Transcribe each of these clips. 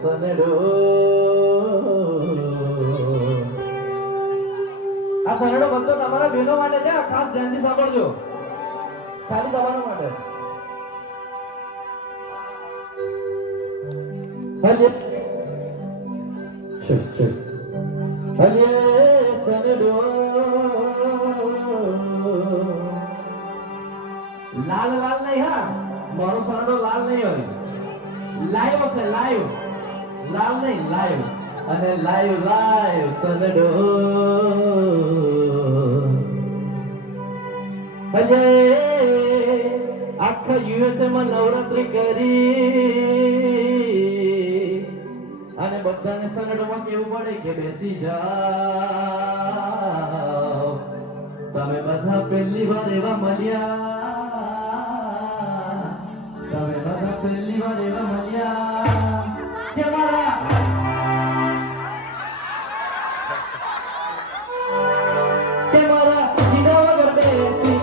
સનેડો આ સનેડો બધો તમારા બહેનો માટે છે ખાસ ધ્યાનથી સાંભળજો ખાલી તમારા માટે હલે હલે સનેડો લાલ લાલ નહીં હા મારો સનેડો લાલ નહીં હોય લાઈવ હશે લાઈવ લાલ નહીં લાઈવ અને લાઈવ લાઈવ સનેડો હલે આખા યુએસએ માં નવરાત્રી કરી અને બધાને સનેડોમાં કેવું પડે કે બેસી જાઓ તમે બધા પહેલી વાર એવા મળ્યા તમે બધા પહેલી વાર એવા મળ્યા કે મારા જીગા વગર બેસી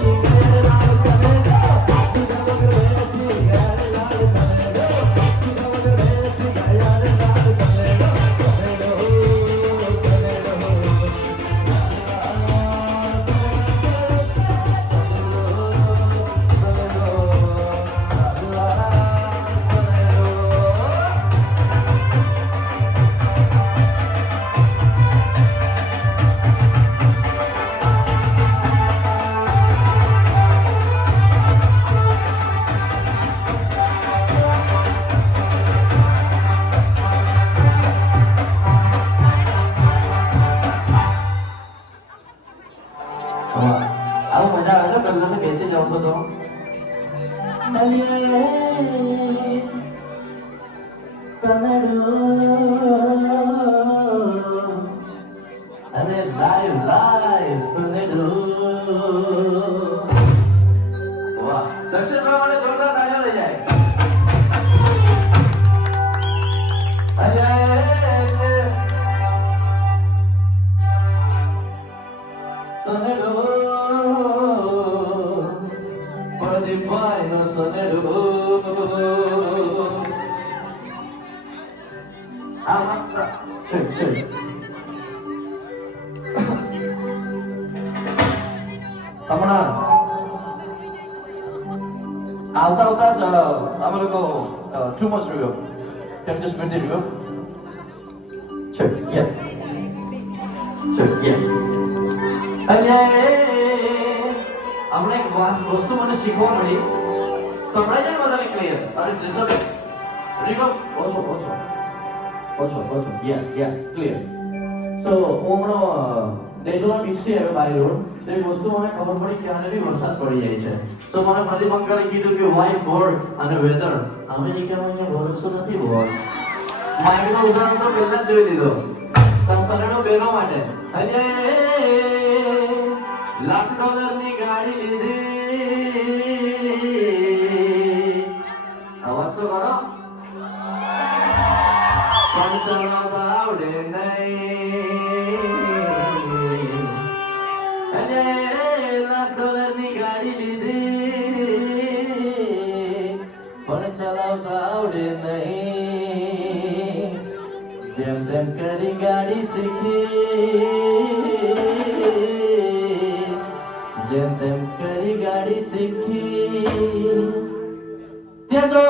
આવું મજા આવે છે પહેલા તો બેસી જાવ છો તો અને લાઈવ લાઈવ સનેડો વાહ દર્શન કરવા માટે જોરદાર તાળીઓ લઈ જાય Sanedo Pai no sonero amata che હમણાં આવતા અમે લોકો too much રહ્યો can just minute રહ્યો છે અરે हमने एक वस्तु મને શીખવા મળી સંભળાય છે ને બધાને ક્લિયર અરે સિસ્ટમ રીકો ઓછો યા ક્લિયર સો ઓમનો દેજોના મિક્સી આવે બાય રોડ તો એ વસ્તુ મને ખબર પડી કે આને બી વરસાદ પડી જાય છે તો મને પ્રતિબંધકારે કીધું કે વાય ફોર અને વેધર અમેરિકામાં અહીંયા ભરોસો નથી બોસ માઇકનો ઉદાહરણ તો પહેલા જ જોઈ લીધો સંસ્કરણો બેનો માટે અરે $1,00,000 ની ગાડી લીધી અવાજ તો કરો પણ ચલાવતા આવડે નહીં અને $1,00,000 ની ગાડી લીધી પણ ચલાવતા આવડે નહીં જેમ તેમ કરી ગાડી શીખી જેમ તેમ કરી ગાડી શીખી તે તો